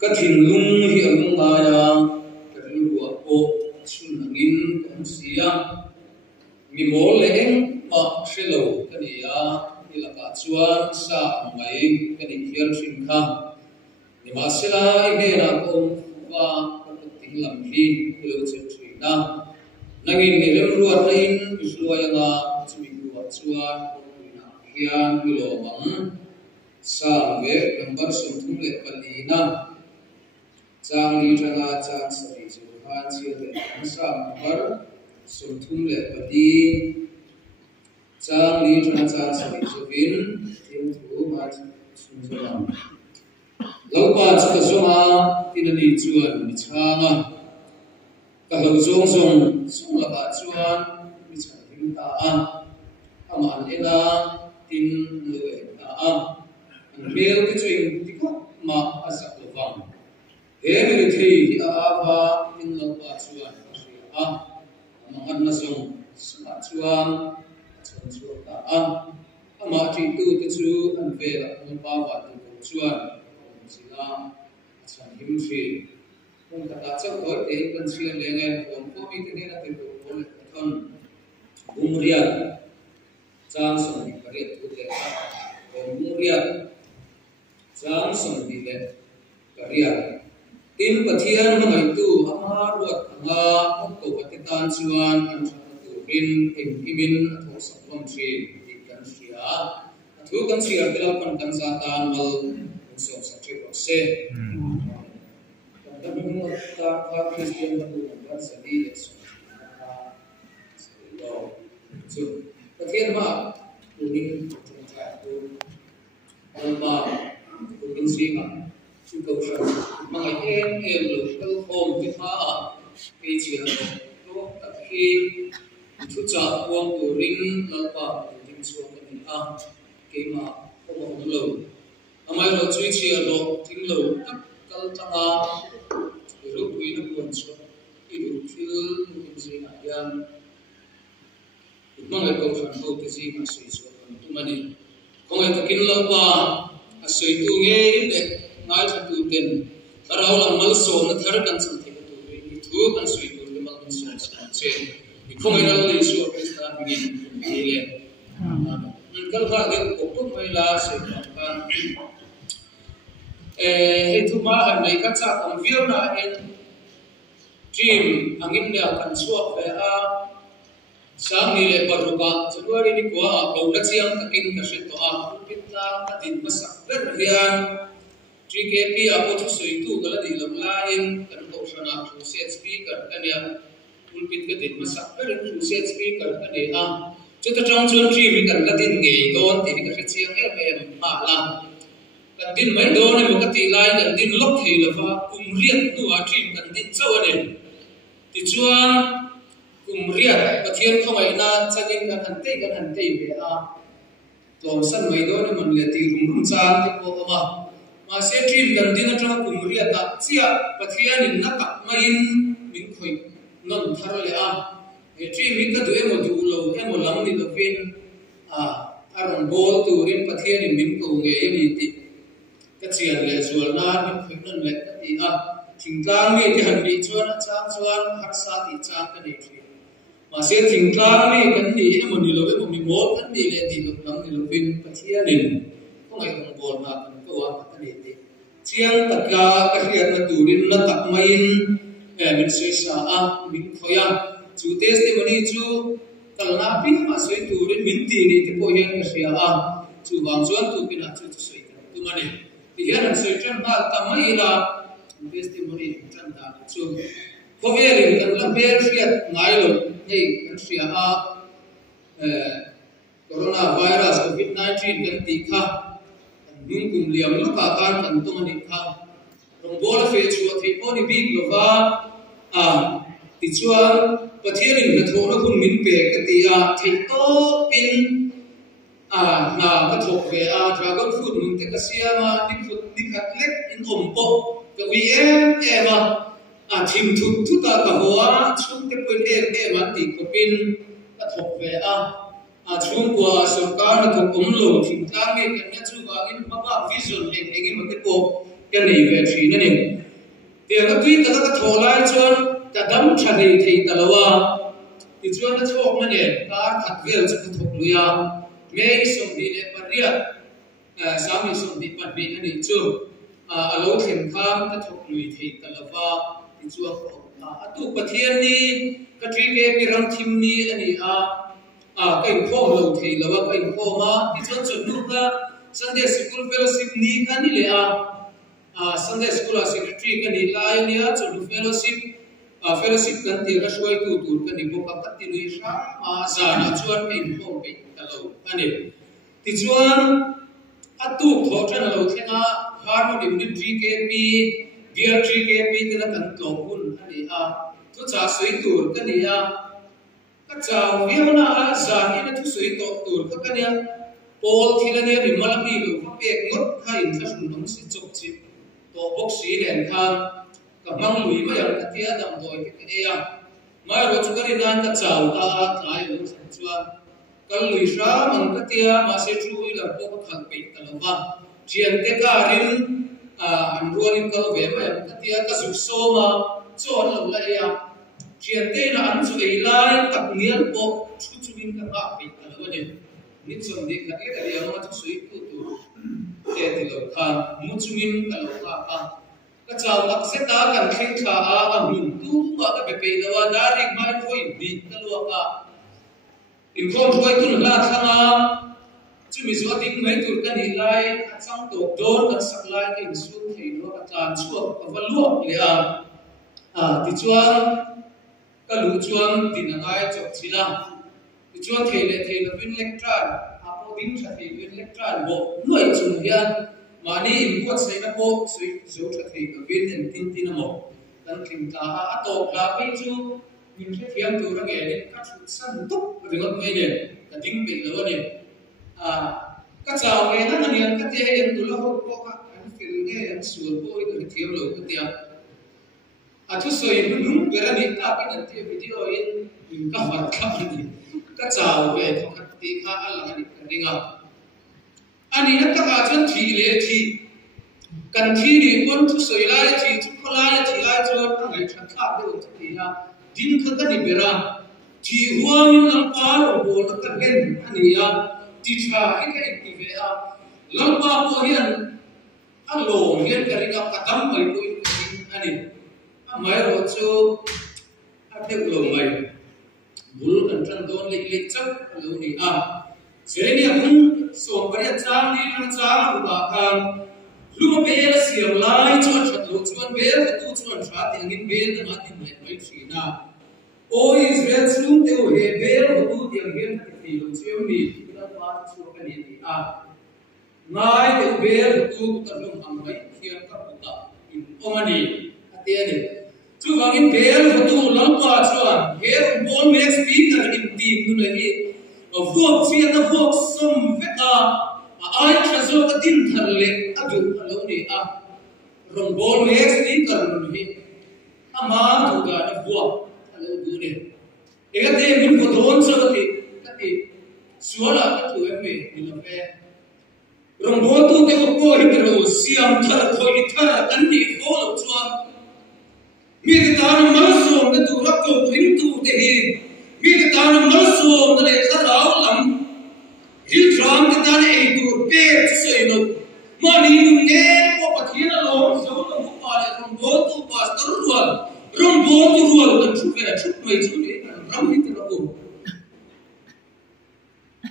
cái thìn lung hi lung na ya cái lúa o sun ngin công sia mi mol leng ma shelo cái này ni là cả chuan sa mai cái này hial thin kha ni ma sela ige na công và tiếng làm hi lo chen thri na nangin ni rem ruat lein isluai nga chumi ruat chuan na hian mi lo bang sa ve number som thum le palina chang li thanga chang sari chu han chia le sa number som thum le pali chang li thanga chang sari chu bin tim thu ma sum zolam lo pa chu ka zonga tinani chuan mi changa ka lo zong zong sung la ba chuan mi chan him ta ama an ena tin lo e ta mel ke chuin tikha ma asak lo wang he mi thei hi ava in lo pa chuan mangan na zong sa chuan chon chu ta ama ti tu te chu an ve la on pa wa tu chuan sila chan him thei con ta chắc tối để con xuyên lên nghe còn có biết cái này là cái bộ là con umriat trang sông đi cái tu lệ còn umriat trang sông đi lệ cái tin bát thiên mà ngày tu ama ruột nga không có bát tan chuan anh tu bin em imin thổ sập phong thủy đi căn xia thu căn xia cái là con căn sa tan mal sông sạch sẽ tapi kita Kristian berbuat sendiri so bagian ma kuning itu alma kuning singa juga usah mengajen local home kita pijil to tapi itu cak uang kuring lalpa kuning suami kema omong lo amai lo cuci lo tinglo kalau tanga itu punya konsep itu feel mungkin sih yang mana kau kan kau kesi masih soal itu mana kau itu kini lupa asal itu ngai satu ten kalau orang malso nanti kan sampai itu kan asal itu memang malso saja kau itu lagi soal kita begini ini kalau kita kokok mula sekarang itu mah mereka cak ambil na dream angin dia akan suap sang nilai baruka Januari ni gua kau keciang takin kasih toa kita kadin masak berhian 3KP apa tu itu kalau di dalam lain kan kau sana set speaker kan dia pulpit kadin masak berhian set speaker kan dia kita jangan dream kan kadin gay don tidak kasih ciang malah kan din mai do ne mo ti lai kan din lok thei la fa kum riat tu a thin kan din chaw ne ti chuan kum riat pathian khawai na chanin kan han te be a lom san mai do ne man le ti rum chan ti ko ma se thin kan din atang kum riat ta chia pathian in na tak mai in min khoi non thar le e thin min ka du e mo du lo e mo lam ni lo pin aron bol tu rin pathian in min ko nge ni ti cái chuyện lệ ruột na mình khuyên nên lệ cái gì thỉnh cang mi thì hành bị chuan trang chuan hắc sa thì trang cái này thì mà sẽ thỉnh cang mi cái gì em một điều với một mình muốn cái gì lệ thì được lắm thì được vinh cái thiên đình không ai không buồn mà cũng có cái này thì chiang tất cả cái chuyện là đủ đến là tập mai mình sẽ sa mình khơi chú testimony chú kalau nabi mà sẽ đủ đến mình tiền thì có hiện cái gì chú vàng chuan tu cái nào chú sẽ tu mà này dia dan sejan na tamaila testimony tan da chu koveri kan la ber fiat ngailo nei kan sia corona virus covid-19 kan ti kha nun kum liam lu ka kan kan tu ni kha rong bol fe chu thi po ni big lova ti chuan pathianin ka thona kun min pe ka ti thei to pin na ka thok ve dragon fruit mun te ka siama ni fruit ni khat lek in ompo ka wi thim thu ta ka hoa chung te point man ti ko pin ka thok ve chung kwa sarkar na thok lo thim ta nge kan na chu wa in papa vision ek ma te ko cái này về gì nữa nè tiền cái tuy ta cái thổ lại cho ta đâm chặt thì ta lâu thì cho nó thổ nó nè ta thật về cho cái thổ lui mấy sông đi để bắt riết sao mấy sông đi bắt riết này chưa lâu thêm tham ta thổ lui thì ta lâu thì cho tu bát thiên đi cái cái răng thim đi anh cái khô lâu thì lâu cái khô mà thì cho lúc Sunday School Fellowship ni kan ni le Sunday School Secretary kan ni lai ni cho fellowship kan ti ra shoi tu kan ni boka kat ti lui sha za na chuan ke khom pe ta lo ani ti chuan atu tho than lo thenga harmony ni GKP dear GKP te kan to hun ani tu cha soi tur kan ni ka chang viau na za ni na tu soi to tur ka kan ya Paul thilani ri malami lu pek ngot khain tha sun dong si chok chi to box si len khan ka mang lui ma yang tia dam doi ke ya mai ro chu kari nan ta chaw ta lai lu san chuan kal lui sha man ka tia ma se chu ui la ko khang pe ta lo ba chian te ka rin an ruanin ka ve ma yang ka tia ka su so ma chon lo la ya chian te na an chu ei lai tak nial po chu chu min ka ba pe ta lo ni nít sông đi khát cái gì mà chút suy tu tu để thì lâu khan muốn chung in cả lâu khan cái cháu đặc sẽ ta cần khen khá mình tu mà cái bề bề đó đã đi mai thôi đi cái lâu cả in không thôi tu là thằng chứ mình số tiếng mấy tuổi cái này lại trong tổ đốn cái sắc lại cái số thì nó cái tràn suốt cái vật luộc liền thì chuan cái lũ chuan thì nó ngay chọc chỉ là chuan thầy là viên lecturer, học viên là thầy viên lecturer bộ nuôi chung hiền mà đi in quất xây nó bộ suy số là thầy là viên nhân tin tin một dan kinh ta tổ là cái chú mình cái thiam tu ra nghe đến các sự sanh túc rồi ngon mấy này là tính bị là vậy các cháu nghe nó nhiều các thế hiện tu là học bộ anh phải nghe anh sửa bộ cái thiam lâu cái tiệm chú soi nó đúng cái là đi ta cái này thì video in mình các hoạt các gì các cháu về thọ khát tí khá là anh đi ngờ anh ấy các bạn chân thì lệ thì cần thi đi quân chú soi lại thì chú khó lại thì lại cho các người chặt khát được thì là din khát cái gì ra thì huang lâm pa rồi bộ nó cần lên anh ấy thì cha cái gì về lâm pa bộ hiện anh lồng hiện cái gì cả tâm mấy đôi anh ấy mấy rồi chú anh được lồng mấy bulu kan tran don lik chap lo ni seni apun so bariat chang ni ran chang ba khan lu be la siam lai chuan that lo chuan be tu chuan tha ti angin be ta ma tin mai thina o Israel slum te o he be tu ti angin ti lo cheu ni ta pa chu ka ni ngai te be tu ta lum am mai khian ka ta in omani atiani chú vang in bel tu long qua chuan he bon me speaker in team tu nei vok chi na vok som veka ai khazo ka tin thar le adu alo ni rong bon me speaker ni ama tu ga na vok alo du ne ega de min ko don so ti suala ka tu me ni la pe rong bon tu te ko hidro siam thar khoi thar kan ni ko chuan mi te ta na malsom na tu rak ko in tu te hi mi te ta na malsom na le sa rao lam hil tram te ta na ei tu pe so ino ma ni nu ne ko pathina lo so lo ko pa le rom bo tu pastor rual kan chu ke chu mai chu ne ram hi te ko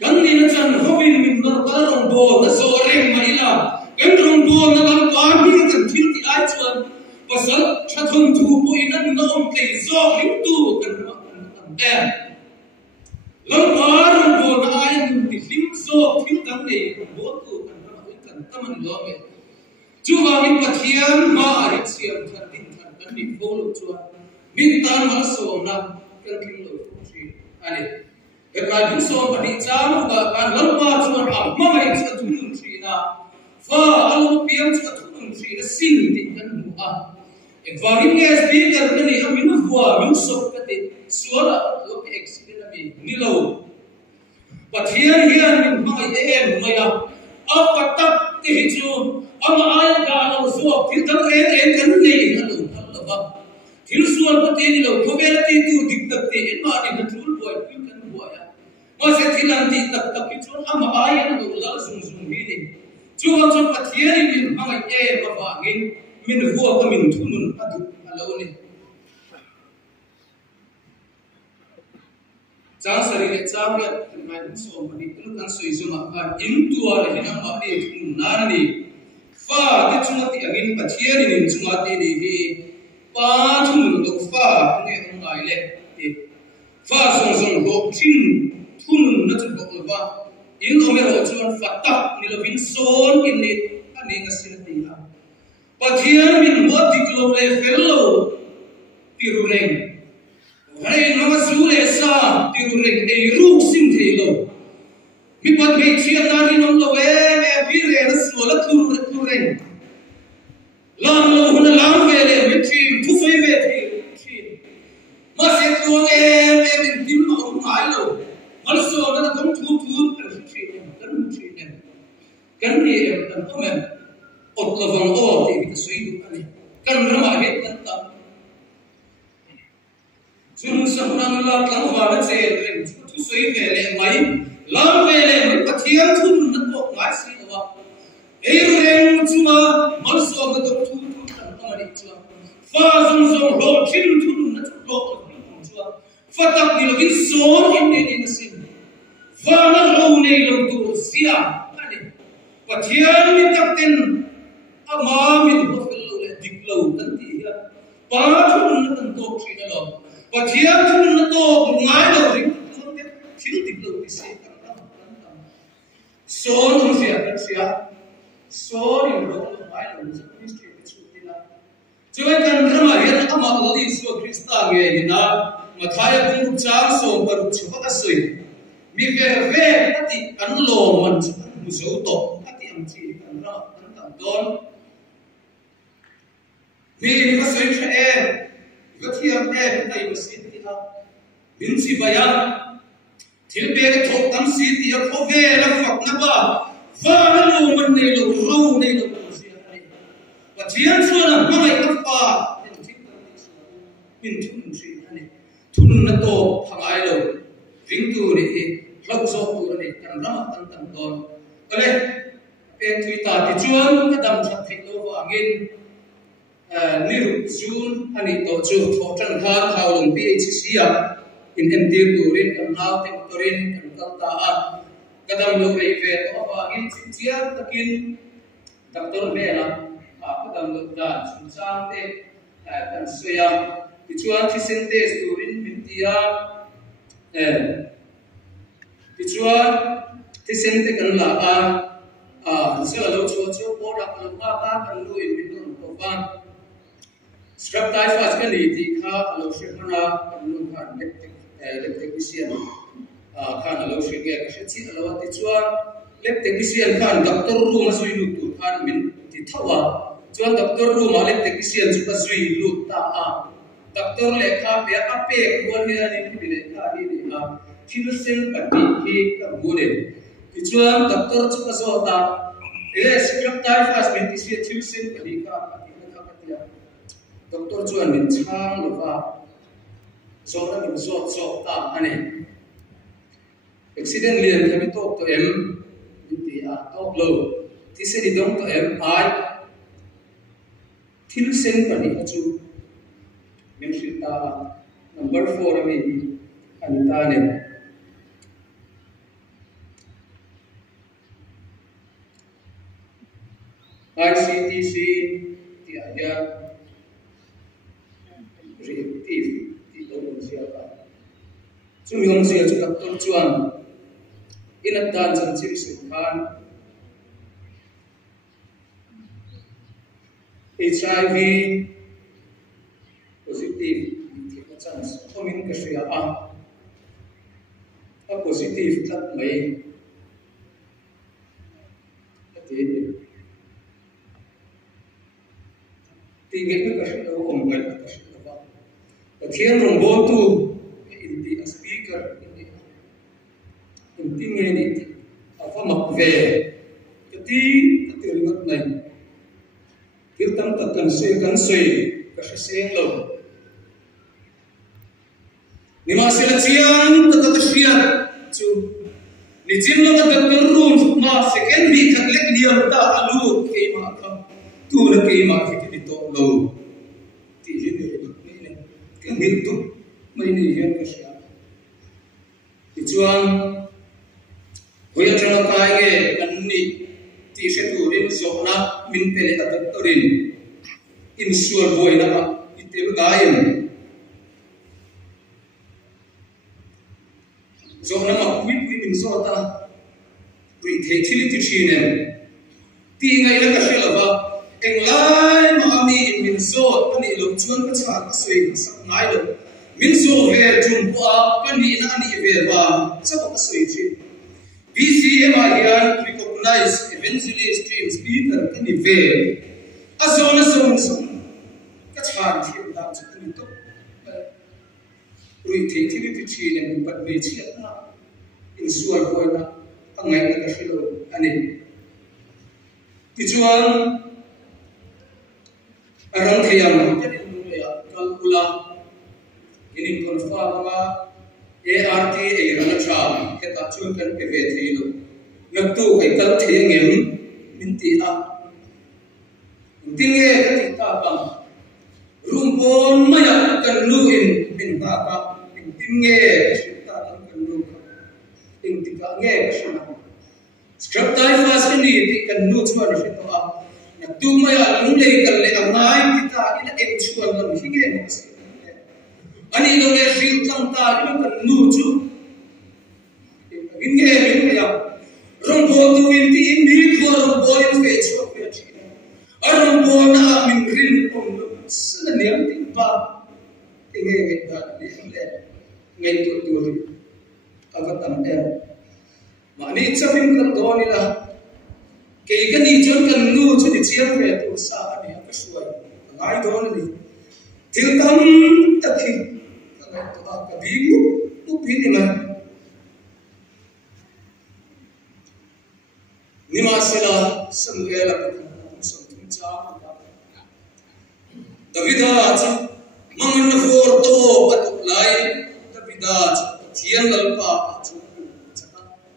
kan ni na chan hobin min na ka rom bo na so reng mai la kan rom bo na kan pa mi kan thil ti ai chuan pasal chathon tu po inan na om te zo him tu kan em lam par bo na ai ti him zo him tam ne bo tu kan taman lo me chu wa min pathian ma ari siam thar din thar kan ni bol chu min tan ma so na kan kin lo chi ani e ka din so pa di cham ba kan lam pa chu ma mai chu tu chi na fa al piam chu tu chi na sin din kan mu Vangin ke speaker ni amin huwa min sok kati suara lo pe accident ami nilo pathian hian min mai em maya apatak ti chu ama ai ka lo so thil tam en kan nei alo hal ba thil sual pa ti ni lo khobela ti tu dik tak ti en ma ni thul boy pin kan boy ya ma se thilan ti tak tak ki chu ama ai an lo la zum zum hi ni chu ma chu pathian min ma e ma ba ngin min huwa ka min thunun adu alo ni Chang sari le chang le mai so mani kun kan soi zuma ka in tua le hinam ma ni thun na ni fa ti chunga ti angin pathian in chunga ti ni hi pa thun lo fa nge ngai le ti fa song song lo thin thun na chu lo ba in ome ro chuan fa ta ni lo vin son in ni ani nga sin ti ha pathian min mo dik lo le fellow ti ru reng Hãy nói chú lệ xa tiêu rình để rút sinh thế lộ Vì bật mê chiếc ra đi nông lộ em biết rẻ nó sửa là thu rình Làm lộ hôn làm về để biết chìm thu phê về thì chìm Mà sẽ tuông em mình tìm mà không ngái lộ Mà nó sửa nó không thu cần chìm em cần chìm em Cần gì em cần không em Ốt là vòng ô thì mình suy đúng anh Cần ra mà hết cần tâm Chúng sắp năng lạc lắng hòa đất dễ rình thu suy về lệ máy Làm về lệ mới có thiên thun đất bộ ngái xí đó Ê rình chú mà Mất xô cái tổng thu thần tâm đi chúa Phá dung dung lộ thiên thun đất lộ chúa Phá tập đi là cái số hình đến đến xin Phá nó lâu này lòng tù xìa Và thiên mình tập tên Mà mình có phải lâu lệ địch lâu tấn tỉ Phá thun nó tấn tốt khi nó lòng và thiên thun nó to ngái đầu rình không biết thiếu tịch đầu thì sẽ tăng số không xia tăng xia số điểm đó là phải là một cái gì đó chút đi nào cho nên cần tham gia hiện âm mặc là đi số Krista nghe thì na mà thay cũng lúc sáng số và lúc chiều bắt soi mi về các thì ăn lò mình chỉ ăn một số tổ các thì ăn chỉ ăn đó ăn tạm đón mi có soi cho em Vất hiểm em tay mà xin thì ha Mình chỉ vậy á Thiếu bê cái thuộc tâm xin thì có về là phật nó bà Và nó lù mình này lù râu này lù Và thiên chúa là mà mày cấp bà Mình thun xin này Thun nó tổ thằng ai lù Vĩnh tù này thì lâu dọc tù này Cần ra mặt tăng tăng tôn Ở đây Bên thủy tà thì chúa Cái đầm chặt thịt lô vào nghiên Niru June ani to chu thotan ha khawlong PHC in MDR turin kan naw temtorin kan kalta kadam lo rei ve to ba in chia takin doctor bela kadam lo da sang te kan soya tichuan thisente turin mintia tichuan thisente kan la sela lo chu boda kan ma kan lu in min to ba Scrap die fast kan di kha alo shimana lu khan electrician khan alo shige ka shi alo ti chuan electrician khan doctor room zui lu tu khan min ti thawa chuan doctor room electrician chu ka zui lu ta doctor le kha pe a pe ko ni ani ni le kha ni na thilsen pati ki ka bune ti chuan doctor chu ka so ta ele scrap die fast min ti si thilsen pati ka Doktor chuan min chang lova so na min so ta ani accident lian thami tok to em ti a tok lo ti se di dong to em ai thil sen pani chu min shita number 4 ami anita ne ICTC ti aya reactive ti lo sia ka chung yong sia chu doctor chuan in a dan chan chim su khan HIV positive ti ka chance komin ka sia a positive tat mai ati ti nge ka sia om ngal ka sia Thiên rồng vô tu in the speaker in the nghe ni pha mặc về cái tí ta kan soi ka seng lo ni ma se la chiang ta ta shia chu ni chin lo ka ta room ma second mi khat lek niam ta alu ke ma kha tu la ke ma ki ti to lo ti hin ni ke mi tu mai ni hen ka shia ti chuan hoya chana kai ge kan ni ti se tu rin so na min pe le ta to rin in sur boy na itel gain so na ma quit min so ta pri the thili ti thinen ti ngai la ka shela ba eng lai ma mi in min so ani lo chuan ka cha ka soi sak ngai lo min so ve chum pa ka ni na ni ve ba cha ka soi chi BCM here recognize evangelist stream speaker ka ni ve azona song ka chan thiam da cha ni to rui the thili ti thinen pat me chi na in suar boy na angai na ka shilo ani ti chuan arang thayam ka ni lu ya kalkula ini confirm ma ART a rana cham he ta chun kan pe ve thilo nak tu kai kal thengem min ti a tinge ka ti ta ba rum pon ma ya kan lu in min ba ka tinge shi ta kan lu in ti ka nge shi na script dai fast ni ti kan lu chuan shi to a nak tu ma ya lung le kal le angai ti ta ina em chuan lam hi ge no ani lo le sil tang ta ina kan nu chu in ge min ya rong bo tu in ti in ni ko rong bo in fe chu fe chi arong bo na min rin om lu sa niam ti ba ti ge ge ta ni le ngai tu tu ri ava tam te ma ni chapin kan do ni la ke kan ni chon kan nu chu ni chiam fe tu sa ani ka suai ngai do ni til tam ta thi ka bi mu pi ni ma ni ma sila Samuel ka sam thum cha Davida cha mangan for to pat lai Davida cha thian lal pa chu cha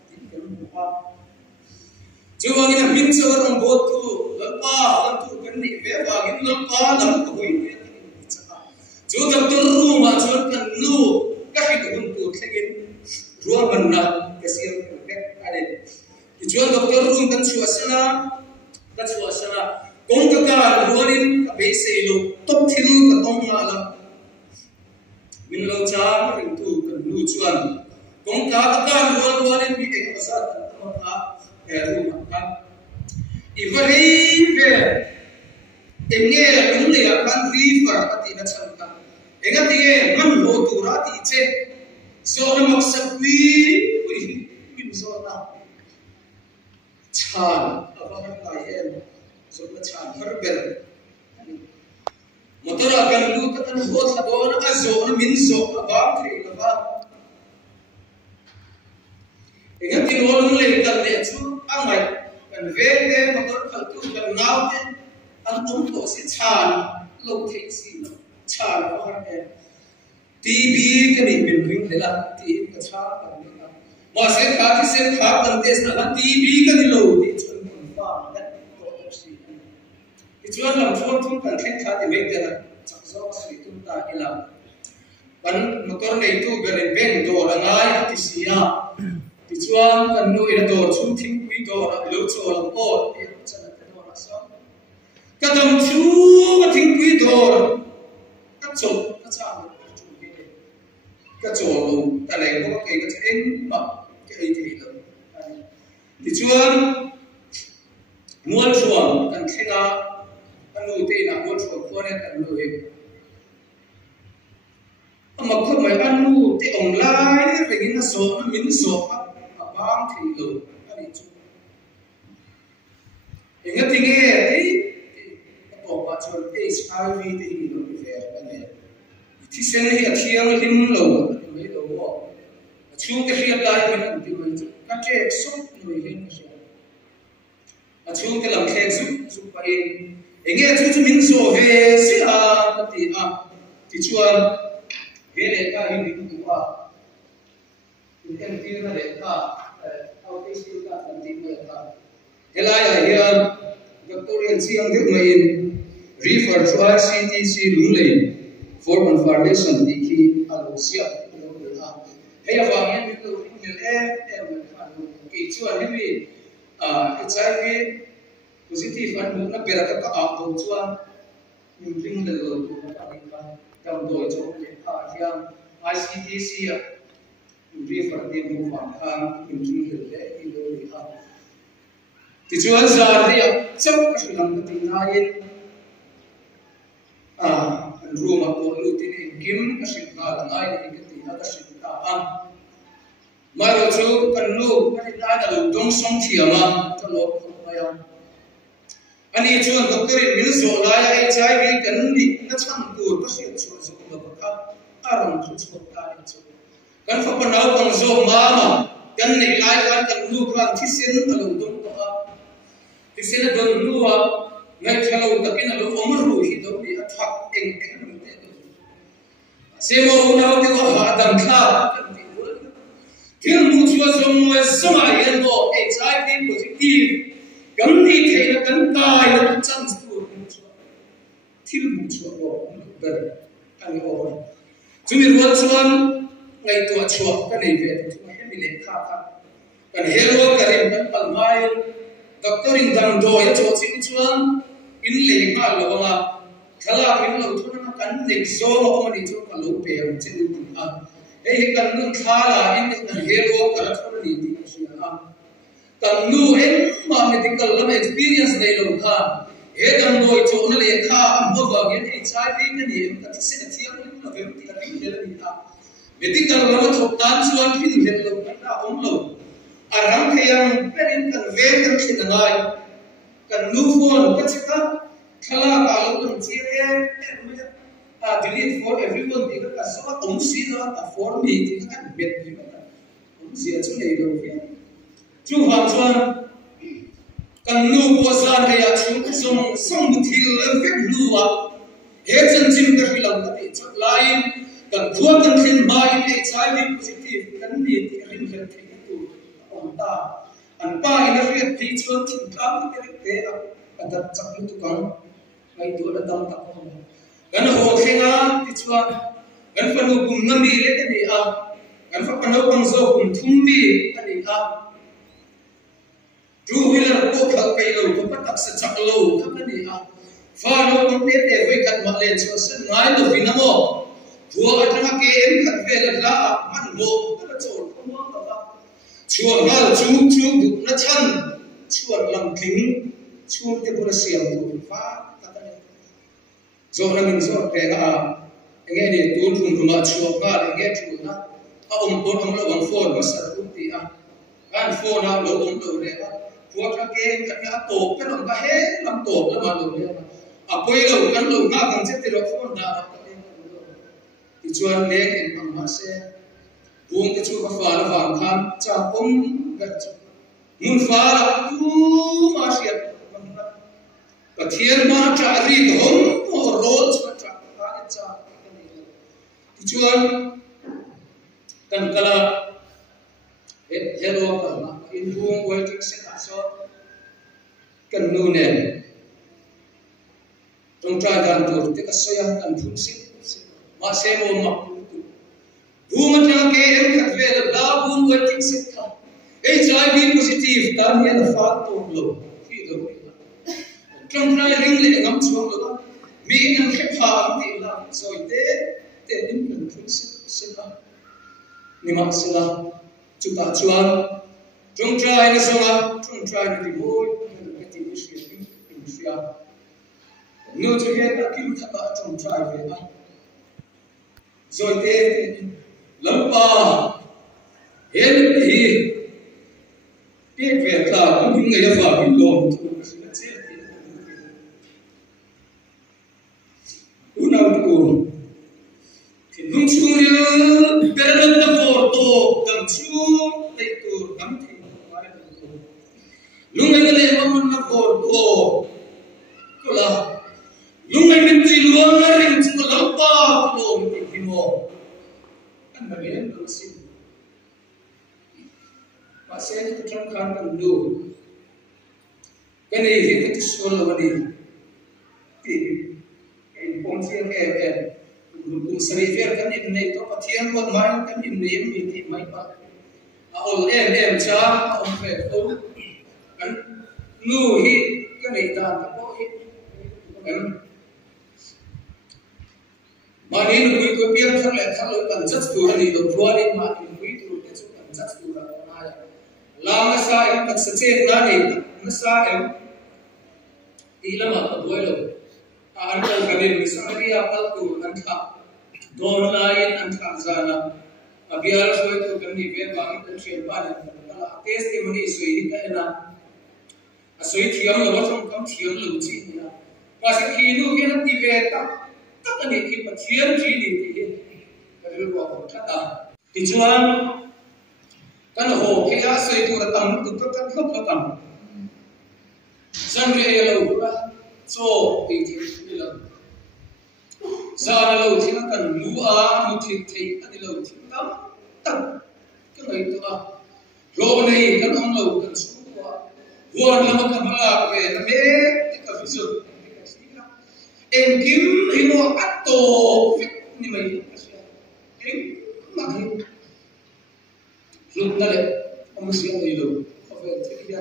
ti kan pa chuang ina min cha rong bo tu lal pa kan tu kan ni ve ba gin lal pa lam ko hoi chu tam tur ru ma chu kan nu ka hi kun tu thlegin ruwa man na ka siam ka ale ki chuan doctor ru kan chu asana kong ka ka ruanin ka be se lo top thil ka tong ma la min lo cha ring tu kan nu chuan kong ka ka ruanin bi ek asa ta ma ka ru ma ka i va ve enge lung le ya kan ri fa ati na chan ka enga ti ge man ho tu ra ti che so na mak sak wi min so na chan aba ka em so na chan har ber motora kan lu ta kan ho tha do na zo na min zo aba thei na ba enga ti ro lung le kan le chu angai kan ve motor khal tu kan nau te an tum to si chan lo thei si cha har TV cái này mình ring thế là TV cái cha cái này mà sẽ khá thì sẽ khá cần test là TV cái này lâu thì chuẩn còn pha đấy thì chuẩn làm phone thung cần khách khá thì mấy cái là chắc do sự chúng ta đi làm còn motor này tu gần bên đồ là ngay thì xia thì chuẩn cần nuôi là đồ chung thím quý đồ là lâu cho làm ô thì chắc là cái đồ là sao cái đồng chú cái thím quý đồ các chỗ các cha các chỗ luôn ta lấy có cái em mà cái ấy thì được thì chuan muôn chuồng cần khen à anh nuôi thì là muôn chuồng con này cần nuôi mà không phải anh nuôi thì ông lai phải cái nó số nó miếng số à bám thì được anh đi chung thì nghe thì bỏ vào chuồng HIV thì được về anh này thì sen hi athiang lim lo mai lo mo chu ke hiat lai man ti mai chu ka che sup noi hin chu a chu ke lam khe sup pa in nghe chú mình so về xí thì chuan về để ta hình định của em kia là để ta ao tây siêu ta làm gì vậy ta cái này là hiện Victorian siang được main refer to ICTC lung lei for confirmation thì khi alusia hay là vàng em biết đâu hiểu em cái chuan cái gì HIV positive anh muốn nó bịa các ảo cầu chuan mình linh là rồi của các bạn trong đội chỗ để hiện ICTC refer đi mua vàng hàng mình linh là để đi đâu thì chuan giờ thì trong cái làm cái này rùa mà có lưu tin kim cái sự nào là ngay thì cái gì nó cái sự nào mà rồi chú cần lưu cái này là lưu đông sông thiềm mà cho nó không phải anh ấy chuan doctor mình số lại HIV cần đi nó chẳng đủ cái sự số số của nó cả làm chút số ta chút cần phải bắt đầu bằng số mà cần này lại cần lưu cái thi sinh là lưu đông đó thi sinh là đông lưu ngay theo tập cái nào ông rồi thì đâu bị thoát anh xem ông nào thì có hạ tầng khác thiên mục chúa trong sống ở yên bộ HIV positive cấm đi thấy là cấm tai là chân của thiên mục chúa bộ bền anh ơi chúng mình muốn chuan ngày tuổi chúa cái này về chúng mình hay mình khác cái hero cái này cái bằng mai doctor in đằng đồi cho chính chuan in lệ mà lo mà khala in lo thun na kan nek zo ma ma ni chu ka lo pe ang che ni ei kan nun khala in kan hero ka thun ni ti sia kan nu en ma medical lam experience nei lo kha e dam doi chu na le kha am ho wa gen HIV ka ni ka se ka thiam ni lo ve ti ka ri le ni medical lam thok tan chuan phin het lo ka om lo arang thayang perin kan ve kan thin nai kan nu phone ka chika khala ka lo kan chi re delete for everyone thì các số ống xí đó là for me thì các biệt thì các ống xí chỗ này đầu tiên chú hoàng chuan cần nu qua san hay là chú dùng xong một thì là phép nu hết chân chim cái lòng cái chốt lại cần thua cần thiên bài để trái đi positive cần đi thì hình hiện thì tu ông ta anh ba ini phép thì chuan thì các cái thế à đặt chắc như tu con ngay tuổi đã tâm tập không gan ho khenga ti chuan gan panu kum ngami le te ni gan fa panu pang zo kum thumbi ani two wheeler ko khak kai lo ko patak sa chak lo khak ani fa no kum te te ve kat ma le chu sen ngai lo vinamo thua atanga ke em khat ve la man mo ka chol ko mo ka chuan ngal chu chu du na chan chuan lam thing chuan te pura siam tu fa zo na min zo te nghe ni tun thum thuma chuak ma nghe thu na pon lo bang phone ma sar ti kan phone na lo lo le thua ka ke ka ya to pe lo ka he lam to la ma lo le poi lo kan lo na kan che ti ro phone da ti chuan le en am ma se buông cái chu ka fa la wang khan cha om ga mun fa la tu ma sia ka thian ma cha ri hom role cho tra ta cha ti chuan kan kala hero ka na in room working set so kan nu ne trong tra gan tur te ka soya kan thun sit ma se mo ma bu ma ta ke em khat ve la bu working set ka HIV positive ta ni na fa to lo fi do trong tra ring le ngam chuang lo mình đang khép phá thì làm rồi để đến lần thứ sẽ là nhưng mà sẽ là chúng ta chuan trong trai nó xong trong trai nó thì mỗi cái gì cũng sẽ bình thường nếu cho hết là kêu các bạn trong trai về đó rồi để lắm ba hết thì biết về là cũng những người đã vào bình luận Unau thì nung chung riêng cái đó là photo cầm chung lấy từ nắm thì lúc này cái này mà mình là photo, cô là mo an ma le lo sin ma se ni tram khan kan du cái này thì cái số là gì thì cái công việc em cũng xử lý việc cái này tôi phát hiện một mai cái này mình thì mấy bạn em cha ông về tôi anh nuôi cái này ta có em mà nên nuôi tôi biết chắc là thằng lớn cần rất phù hợp được rồi đi mà nuôi tôi biết chắc cần rất phù hợp làm cái sao em cần sẽ chết ra đi cái sao em ilama kabuelo antal kadin misari apal tu antha don lain antha zana abiar soi tu kami ve bang kan chen pa na kala tes ke mani soi ta na asoi thiam lo thong kam thiam lo chi na pa se khi nu ke na ti ve ta ta ni ki pa thiam chi ni ti ka ru wa ta ta ti chuan kan ho ke a soi tu ra tam tu ka kan khop ka tam dân về lâu ra so thì đi lâu ra lâu thì nó cần lúa một thì đi lâu thì tắm tắm cái này thôi rồi này cái ông lâu cần xuống qua buồn là một cái là về nó bé cái cái ví dụ em kiếm thì nó ăn tổ như vậy em mặc gì lúc này ông sẽ đi lâu không phải thế kia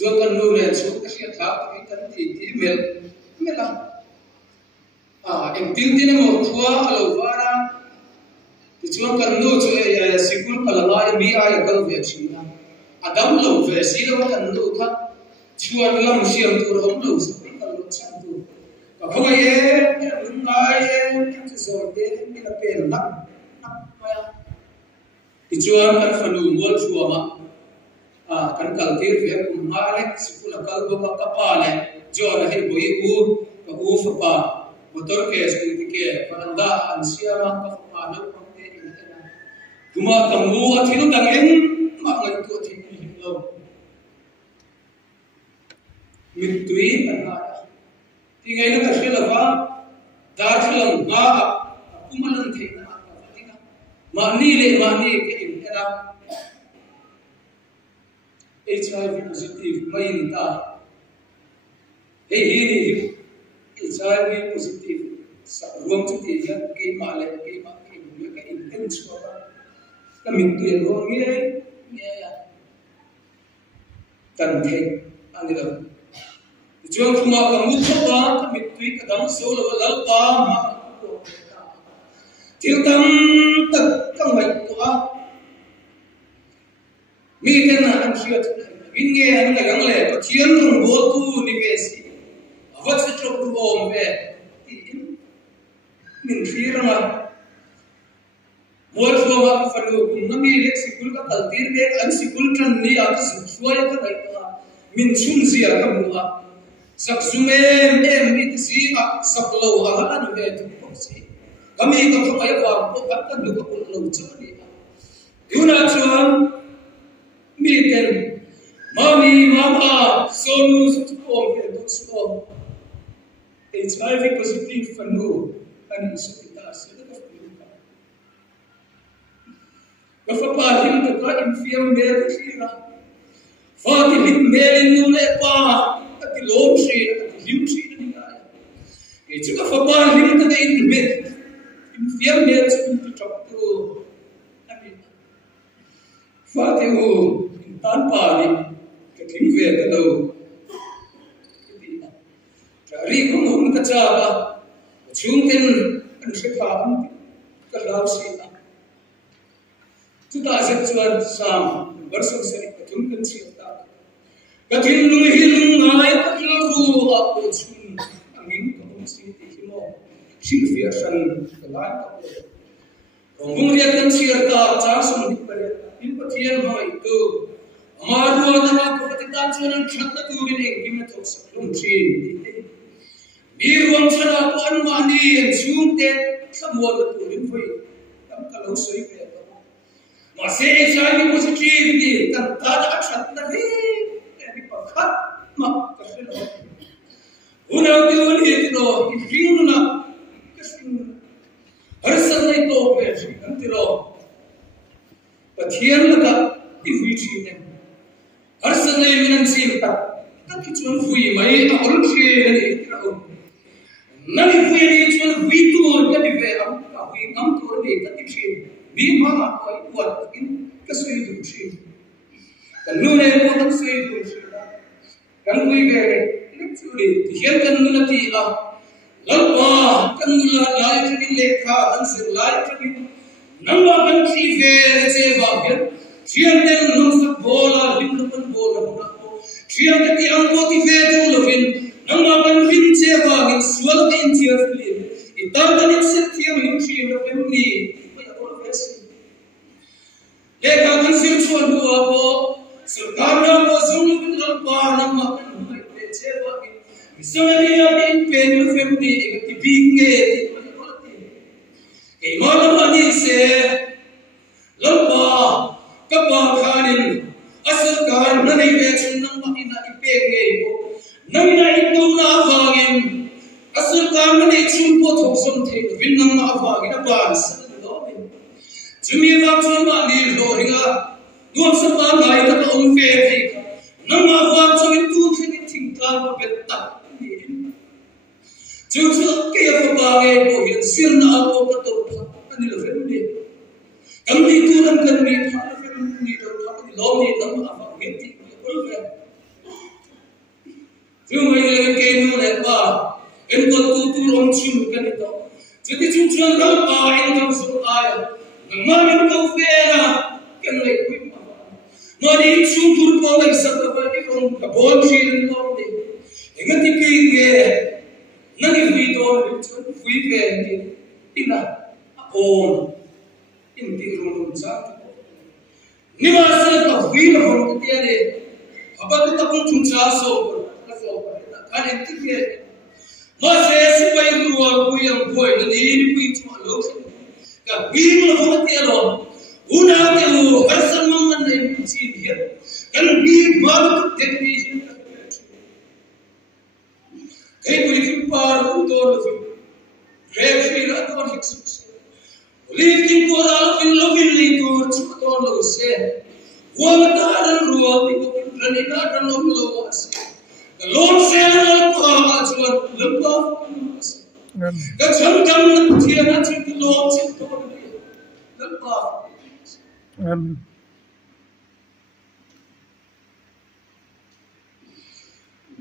chúa con nuôi này chú cái chuyện khác cái thân thì mệt lắm em tin tin một thua alo vara thì chúa con nuôi chú sikul kalama em bi ai cái việc gì na adam lâu về xí đâu cần nuôi khác chúa làm xiêm tu ông lâu sự cái cần nuôi chăm tu và không ai em đúng ai em chỉ rồi đến cái là tiền lắm thì chúa con phần đủ mua chúa mà kan kaltir ve kum malek sikula kalbo ka kapale jona he boi u fa pa motor ke skiti ke paranda ansiama ka fa na pamte inena kuma kamu athilu tangin ma ngai tu thi lo mitui anha ti ngai na ka shela darthalam ma kumalan theina mani ke inena HIV positive main ta hey HIV positive sa ruang chu ti ya ke ma le ke ma ke bu ke intense ko ka min tu ro nge ya tan the ani lo chuang kuma ka mu tho ba ka min tu ka dam so lo la pa ma thiêu tâm tất ka mai to mi ten na an hiat in nge an la gang le pathian rung bo tu ni ve si awat se chok tu om ve min thiranga mol flo ma falu nami lek sikul ka kaltir ve an sikul tran ni a su suaya ka dai ta min chun zia ka mu a sak sume em ni si a saklo a an ve tu ko si kami ka ko ay wa ko ka du ko lo chani yuna chuan Miten, mami, mama, sonu, sutuom, kedusmo. HIV positive fanu, ani sakita sila ka fuluka. Kafapahin ka ka infiem meri sira. Fati limmelin nule pa, ati lom sira, ati lim sira ni kaya. Itu kafapahin ka ka infiem meri sila ka tu. Fati ho. Tan pa ni ka thing ve ka lo ri ko mun ka cha ba chung ten an se kha ka lao si na tu ta se chuan sam barsam se ka chung kan si ta ka thin lung hi lung ngai ka il ru a ko chung angin ko si ti hi mo shin fia san ka lai ka ko rong ria kan si ta cha sum ni pa in pathian mai tu Amaru na ko kita chuan thatna tu bin engkim na thok saklum thin mi ruam chana ko an mani en chungte samwa tu rin foi tam kalau soi pe ma se sai ko chi ni tam ta da thatna he ni pa khat ma ka se lo una tu ni ti do ring na ka sing pathian la ka ti hui chi ne har san nei min sim ta ta ki chuan hui mai a ol chi ne ra o nani hui ni chuan hui tu ka ni ve am ka hui ngam tu ni ka ti chi mi ma ma ko i wat in ka sui du chi ka nu ne ko ka sui du chi kan hui ve ne chu ni hian kan nu na ti a lalpa kan nu la lai chi le kha an se lai chi namba kan chi ve che va ge chiam den nung sa bola lim pan bola na ko chiam te ang ko ti ve tu lo vin namba kan lim che va in sual te in tiar li i ta kan se tiam lim chi lo vin ni ko ya ko ves le ka kan sim chuan ko ko sarkar na ko zung vin lalpa namba kan mai te che va in misali ya in pen lo vin ni ti big nge cái món đó đi xe lalpa các bà khanin asal kan nanai pe chun nang ma ina ipe nge ko nang na itu na vangin asal kan nanai chun po thok som the vin nang na vangin a ban san lo ni chumi wa chun ma ni lo ringa duam sa pa ngai ta ong pe the nang ma wa chun tu thing thing ta ma bet ta ni chu ke ya pa nge ko yin sir na ko ka to ni lo fen ni kam ni tu ran kan ni tha fen ni to tha ni lo ni nam a ma nge ti ko fe chu mai le ke nu le pa en ko tu rom chim kan ni to chu ti chu chuan ram pa en kam su ai ma min to fe na kan le ku ma ni chu tur ko le sa ta ba ni rom ka bol chi lo ni enga ti pe nge na ni hui to ni chu hui fe ni ina on in ti rum sa ni ma sa ka hui na hon ti ade aba ta kun chun cha so ka so ka ne ti ke ma se su pai ruwa ku yang boy na ni ni pi chu lo ka bi na hon ti ado una te u har san mang man nei chi dia kan bi ma tu te ni hin ka kai ku ki par u to lo re fi ra to hik su lifting ko al fin lovin li to chu to lo se wa ta ran ruwa ti ko ran ni na ran lo lo was the lord said al pa chu lo pa ka cham kam na thi na chi lo chi to lo pa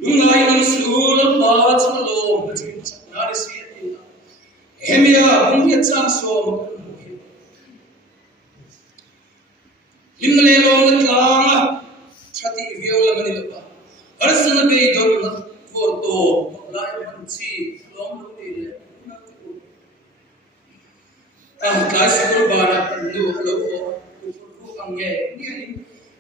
nungai nam su lo pa chu lo chi na ri si hemia bung ye chang so limle long la tlang chati vio la mani la arsana be dor na for to lai man chi long lu ni le kai sa ba ra lu lo ko ange ni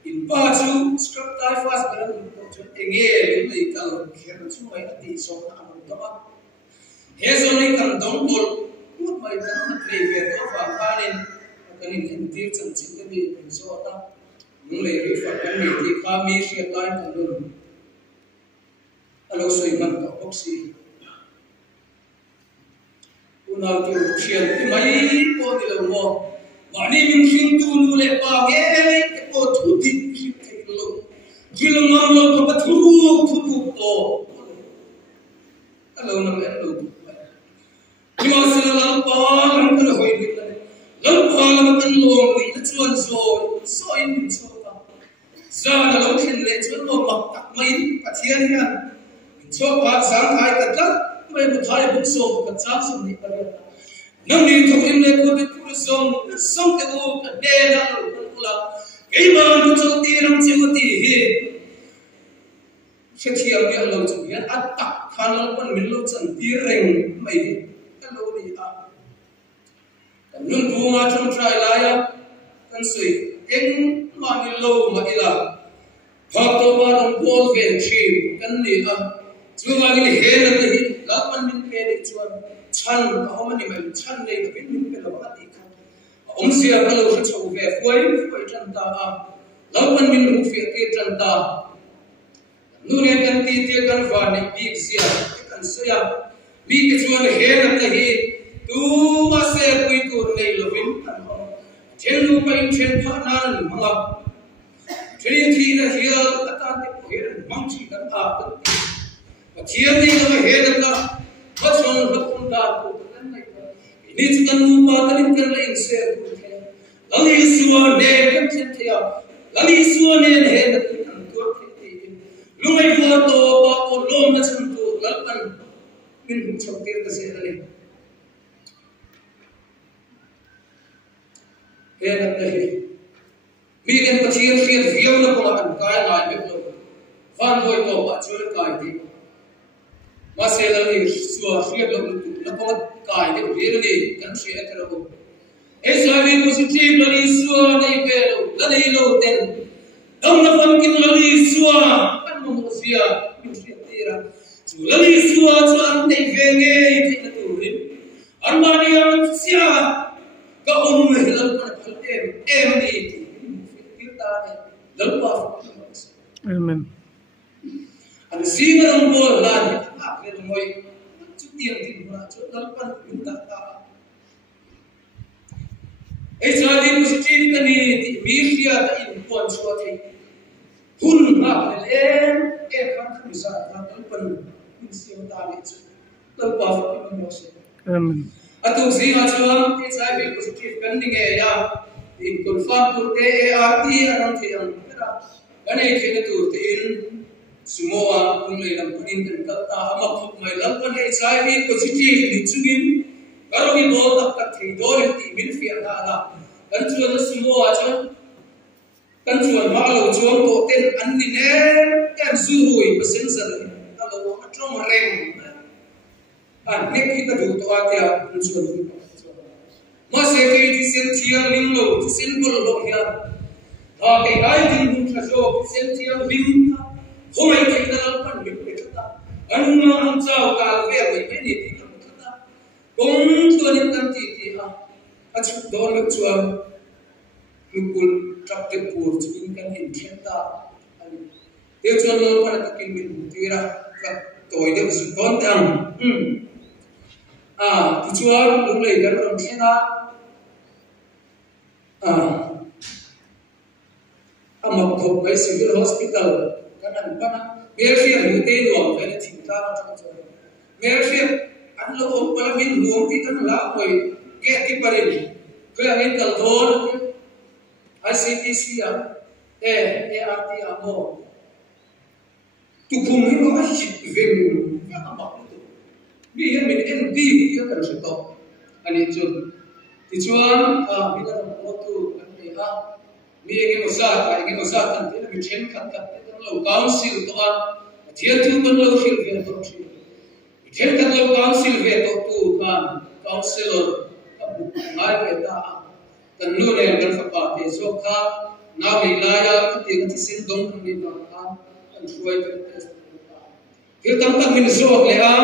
in pa chu strap tai fast ber to enge ni ka kher chu mai ati so na to ba he so ni kan dong bol mut mai dan na play ve to fa panin kanin hin tir chan chin te bi so ta nu le ri fa kan ni ti kha mi sia kai kan lu alo soi man to oxy una tu chian ti mai ko ni lo mo ma ni min hin tu nu le pa ge ko thu ti ki te lo gil ngam lo ko thu to alo na me lo ni ma sala la pa lam kan hoi ni lam pa lam kan lo ni ta chuan so in so ta za na lo thin le chuan lo mak tak mai pathian hian so pa sang khai ta ta mai bu thai bu so ka chang sum ni pa nam ni thok im le ko tu song te u ka de na lo la ei ma tu chu ti ram chu ti hi che thiam ni lo chu hian at tak khan lo pan min lo chan ti reng mai lo ni a nun bu ma thum trai la ya kan sui eng ma ni lo ma ila ha to ma ron bol ve chi kan ni a chu ma ni he na ni la pan min pe ni chuan chan a ma ni mai chan nei ka bin min pe lo ka ti kha ong sia ka lo kha chau ve khoi than ta a la pan min mu fe ke than ta nu ne kan ti te kan va ni bi sia kan sia mi ke chuan he na ta hi tu ma se pui tur nei lovin kan Chen lu pain chen pha nan manga chen thi na hiya ta te he mang chi kan ta ta chiam ni na he da ka ba son ba kun da ko kan nai ni chu kan mu pa ta lin kan lai se ku the lali suwa ne kan chen thia lali suwa ne he da kan to the lu mai ko to ba ko lo na chen to lal kan min hu chok tir ka se da he na he mi len ka chiam rian viau na ko an kai lai me lo van doi to ba chu kai ti ma se la ni suwa rian lo na ko kai ni ri ni kan chi a ka ro HIV positive la ni suwa nei pe lo la nei lo ten dong na fan kin la ni suwa kan mo sia mi ri tira chu la ni suwa chu an nei ve nge ti na tu ri an ma ni an sia ka on me hilal pa em ni kita dal pa amen an sima ang bo la ni ta ke moi chu tiang tin ma chu dal pa ta ta HIV positive ka ni mi ria ta in pon chu thei hun ma le em kan khu sa ta dal pa ni sim ta ni chu dal pa mo se amen atu zinga chuan HIV positive kan ni nge ya in confirm to ART anam thiam ra ane khina tu tin sumoa kumai lam punin kan ta ama khop mai lam kan HIV positive ni chungin karogi bo tak tak thei dor ti min fia na la kan chuan sumoa chuan kan chuan ma lo chuan to ten an ni ne em zu hui passenger ta lo atrom rem an ne ki ka du to atia kan chuan ma se ke ti sen thiam lim lo ti sen bol lo ya ha ke ai tin bun tha jo sen thiam lim homai ke na pan mi pe ta anu ma am chao ka ve ve pe ni ti ka ta bong to ni tan ti ti ha a chu do lo chua lukul trap te pur chu in kan hin khen ta ani te chu lo pan ta kin min ti ra ka toi de su kon tang ti chua lu le kan ron thena amok khop kai civil hospital kanan pana merfiam mute lo kai thing ta ta cha merfiam an lo pala min ruom ti kan la koi ke ti parin ko ain kal don ICTC ya ART amo tu kum hi no hi veng ya ka mak tu bi he min ND ya kan se to ani chun ti chuan mi da mo tu an ni ha mi enge osa kan te mi chen khat khat te lo council to a thian thu kan lo fil ve to thi mi chen kan lo council ve to tu kan councilor abu ngai ve ta kan nu le kan fa pa te so kha na mi la ya ti kan ti sin dong kan ni ta kan suai te ke tam tak min so le a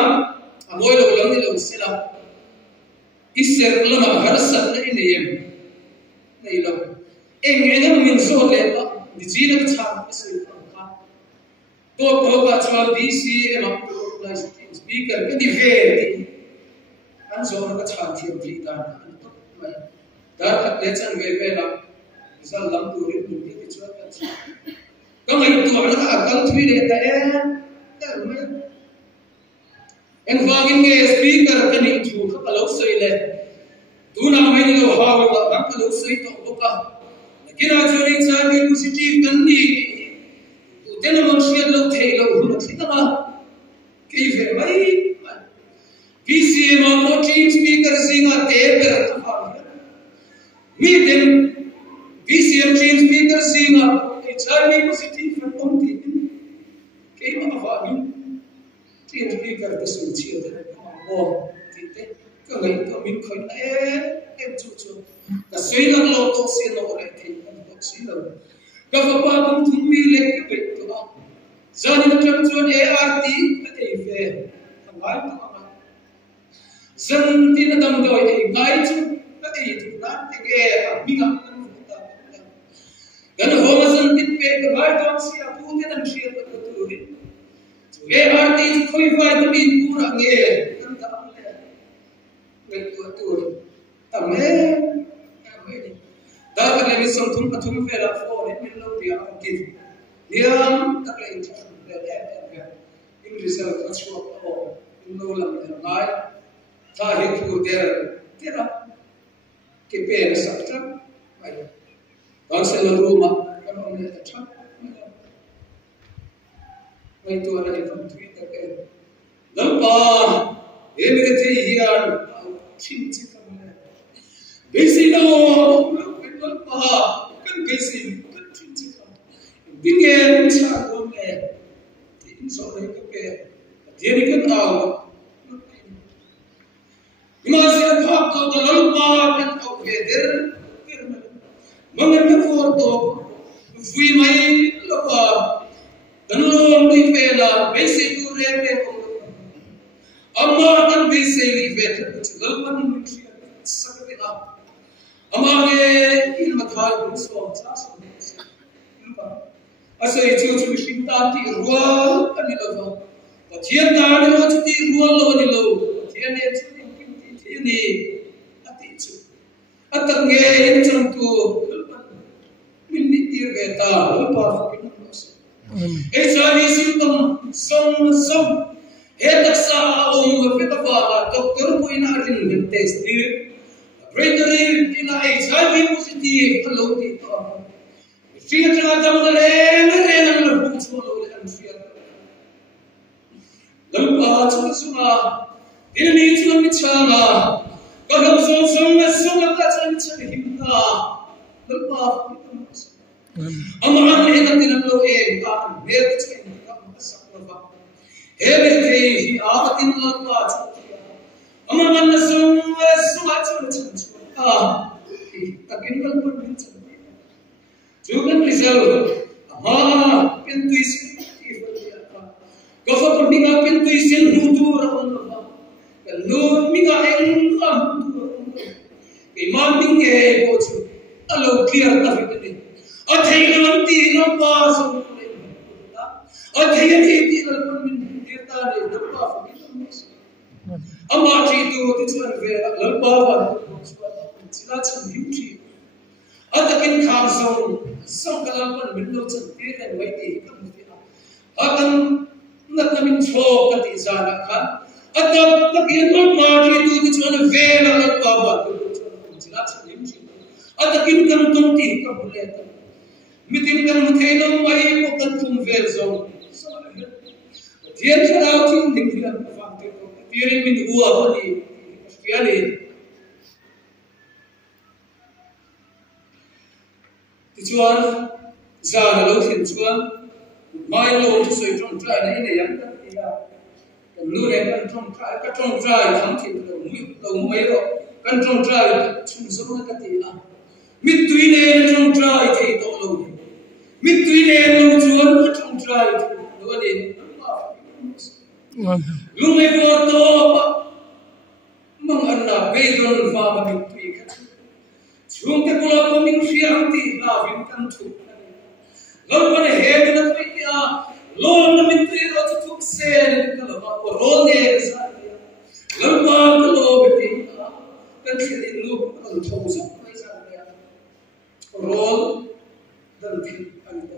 amoi lo lang ni lo sila isser lama harsan na inayem na ilaw engena min so le ba di jina ka cham se ka to ko ka chwa BCA ma speaker ka di ve an so ka cham thiam tri ta mai dar ka le chan ve ve la misal lam tu ri tu ti chwa ka ka mai tu ala ka kal thui le ta en vagin nge speaker ka ni thu ka lo sei le tu na mai lo ha wa ka lo sei to ka kina churing sa ni positive kan ni tu ten mon shiat lo thei lo hu thita ma ke ve mai PCA ma mo team speaker singa te per ta ha mi ten PCA team speaker singa HIV positive for onti ke ma ha mi team speaker ta su chi de mo ti te ka ngai ka min khoi em chu chu ka sei lang lo to se lo re the to si lo ka fa pa kum thum mi le ke pe to a zan na tram chuan ART ka te ve ngai to ma zan tin dam doi te ngai chu ka te tu na te ke mi ga dan ho ma zan tin pe ka ngai to si a pu te dan shi to tu ri ART khoi vai ta min pu ra nge kan ta le ngai to tu ta me le mi som thum pathum phela fo le min lo dia ang ki niam tak le in thum le le in result achwa ko in lo lam le ngai tha hi khu der tera ke pe na sakta ai dan se lo ruma kan om le cha ai to ala in thum thui tak ke lam pa e mi the hian chin chi kam le bisi no lam pa kan bisi kan chin chi kam bingen cha ko le in so le ke dia ni kan au Imasin hak to the lampa kan au heder mangan ta for to fui mai lapa danlom di pela basic tu re amma kan basic li vet lalpan sakena amma ge il mathal bu so cha so asai chu shinta ti rual ani lava pathian da ni lo chu ti rual lo ni lo pathian ne chu ini ati chu atak nge in chang tu min ni tir ge ta pa kin e sa ni sim tam som he tak sa om pe ta ba doctor ko ina rin test ni breather ina HIV positive hello ti to fiat na dam le na pu chu lo le an fiat lam pa chu suma ini cuma bicara kalau semua tak cuma himta lepas itu amaran ini nanti namlo kan beda cuma tak masak lepas everything abatin lepas amaran semua cuma tak ingin pun bicara juga result pintu isi kau pun tinggal pintu isi rudu orang Lord minga eng am iman dinge bochu alo clear ta fitne athai lanti no pass athai ti alpun min dirta ne dabba fitne amma chi tu ti chuan ve lalpa wa sila chan himchi atakin kham song kalampan min lo chan te ne wai ti kam ti akan nat min chho ka ti zana khan atap takin no party tu ti chuan vela la pa ba tu chila chalim chi atakin kan tum ti ka bule ta mitin kan muthaino mai ko kan tum vel zo thian kharau chi ning ti an fa te ko tirin min huwa ho ni fiale ti chuan za la lo thin chuan mai lo tu soi trong trai nei ne yang ta ti ya lu ne kan trong trai tham thi lo mai ro kan trong trai chung so ka ti a mit tui ne trong trai thei to lo mit tui ne lo chuan trong trai lo ni lu mai bo to mang an na be don fa ma mit tui ka chung te pula ko min fiam ti la vin kan thu lo ko ne he na tui ti a Lord na mitri ro tu sen kala ba ko ro ne sa lampa ko lo beti kan thili lu kan thau sa mai sa ne ro dan thi an ta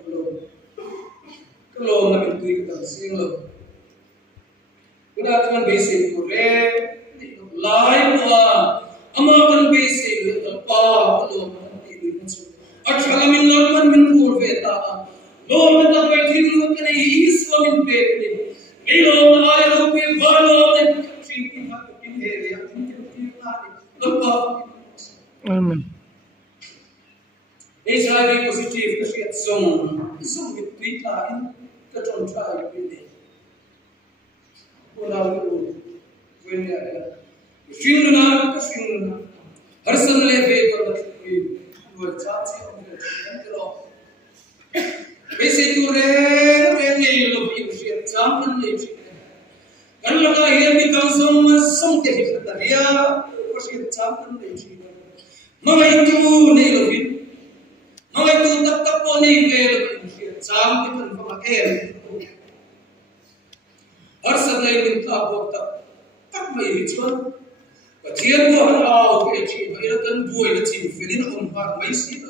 lo na mitri ka sing lo kuna kan basic ko re lai wa ama kan basic lo pa ko lo ti ni chu achala min lo man min ko ve ta Lord, let the way to look at His woman baby. May Lord, I hope you follow and treat him in area. Look up. Amen. HIV positive kasi at song with Twitter in katong try with it. Wala ko when feel na kasi person level ko na ko chatsi on the Basic to re lo bi shit cham kan le chi kan laga here becomes some te hit ya ko shit cham kan le chi mai tu ne lo bi mai tu tak po ne ke lo bi shit cham te kan pa ke har sa dai min ta ko tak mai hi chuan ka thian ko han au ke chi mai la kan buai la chi filin on par mai si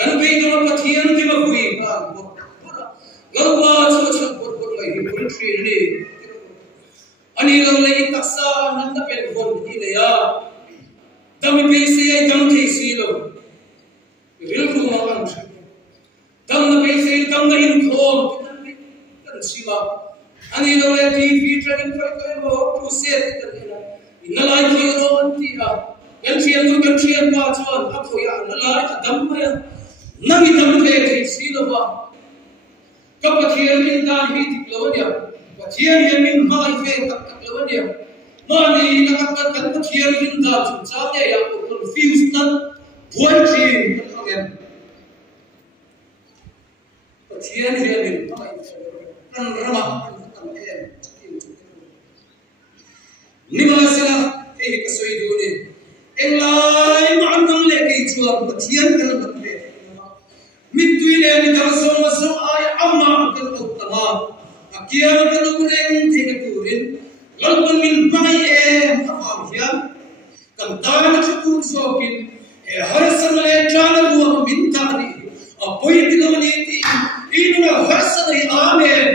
kan pe do pathian ti ma hui ka lo ba chu chu pot lai hi pun tri ni ani lo le taksa nan da pen von ni le ya dam pe se ai dam the si lo ril ku ma an dam na pe se dam na in khom kan si ma ani lo le TV training kai kai mo tu se kan na na lai ki ro an ti ha kan thiam ba chuan a khoya na lai ka dam ma ya nami dam the si lo ba ka pathian min dan hi ti lo ya pathian ya min mai fe tak lo ya ma ni na ka kan pathian min da chu cha ya ya ko confused nan buai thin kan again pathian ya min mai kan rama Nimasala eh kasoi dune englai ma'am le ke chuan pathian kan batwe mitui le ni ka so ai amma kan uttama akiam kan ureng thine purin lalpun min mai afam hian kan ta na chu so kin e har san le jana ruam min ta ni apoi tilawani ti inuna har san ai amen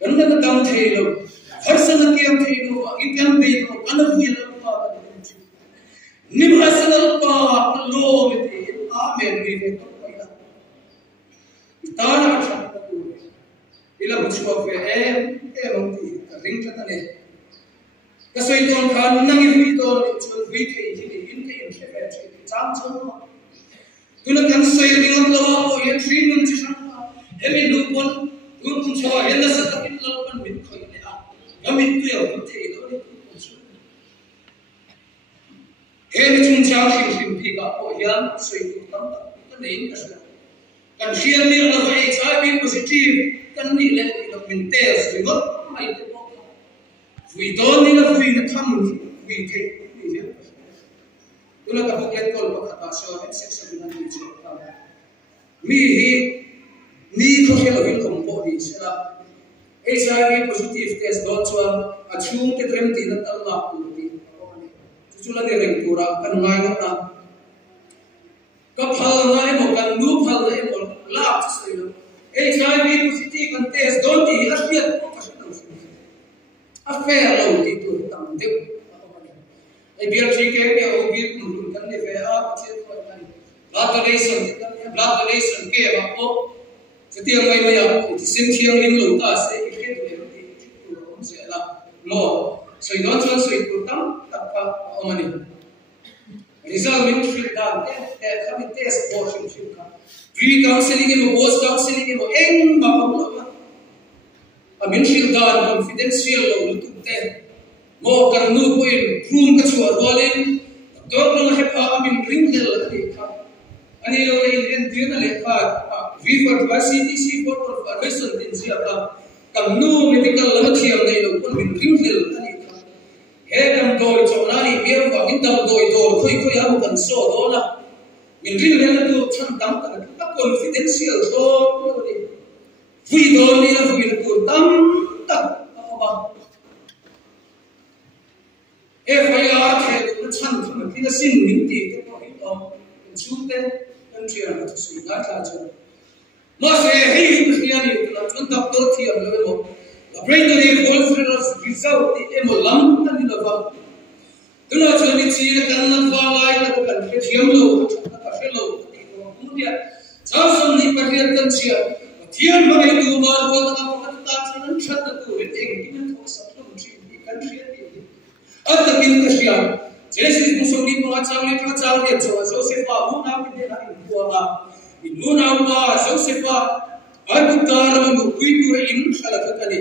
Ganda ka dam thelo har san ki am thelo ikan be to anahu ya pa nim hasanal pa lo meti amen be to paila itana cha ila buchwa fe long ti ring ta ne ka soi ton khan nangi hui to chul hui ke ji in ke in che fe cham cham tuna kan soi ring lo o ye three nun chi sang hemi lu pon kun cho henda sa ta kin lo pan min khoi le a gamit tu ya kun the lo ni he ni chung chang sing phi ka o hian soi tu tam ta nei ka sa kan hian ni la vai HIV positive kan ni le lo min test ri ngot mai te ko vui don ni la vui na tham vui the ni ya tuna ka booklet kol ba ta so section na ni che ta mi hi ni ko helo hin kom bo ni sela HIV positive test don chuan a chung te trem ti na tal na ku ti chu la ne reng tura kan ngai na ta ka phal na e mo kan nu phal na e mo la chu sai lo HIV positive kan test don ti a fiat ko ka sa a fe lo ti tu tam de ai biar chi ke ke o bi tu kan ne fe a che ko ai blood donation ke ba ko Setiap mai mai aku sim thiang lim lo ta se ke tu le ti tu om se la mo soi don chuan soi tu tam tak pa omani result min fil da te kami test portion fil ka pre counseling mo post counseling mo eng ba ko lo a min fil da confidential lo tu te mo kar nu ko in room ka chuar walin dor lo he pa amin ring del ati ka ani lo in din na le ka we for CDC for information din siya ta kam nu medical lathiam nei lo kon min ringhel ani ka he kam doi chonani biam wa min dam doi dor khoi am kan so do na min ringhel na tu chan dam ta confidential so ni vui do ni la vui tu tam tak ba e FIR the tu chan thum ti na sin min ti te ko hi to chu te kan chia na tu sui ga cha cha ma se hei khiani la chun tak to thi am le mo la brain the wolfren's result the emo lam ta ni la ba tuna chani chi kan na wa lai la kan ke thiam lo ka fe lo ti ko mu dia cha som ni pa ri tan chia thiam ma ai tu ma ko ta ko ta chan chat tu eng ki na tho sa lo chi kan thia ti at kin ka sia Jesus musugi pa chang le ka chang le cho Joseph pa mu na pi de na ko ma Inuna wa Josefa Arkutar mu kuitu in khalaka kani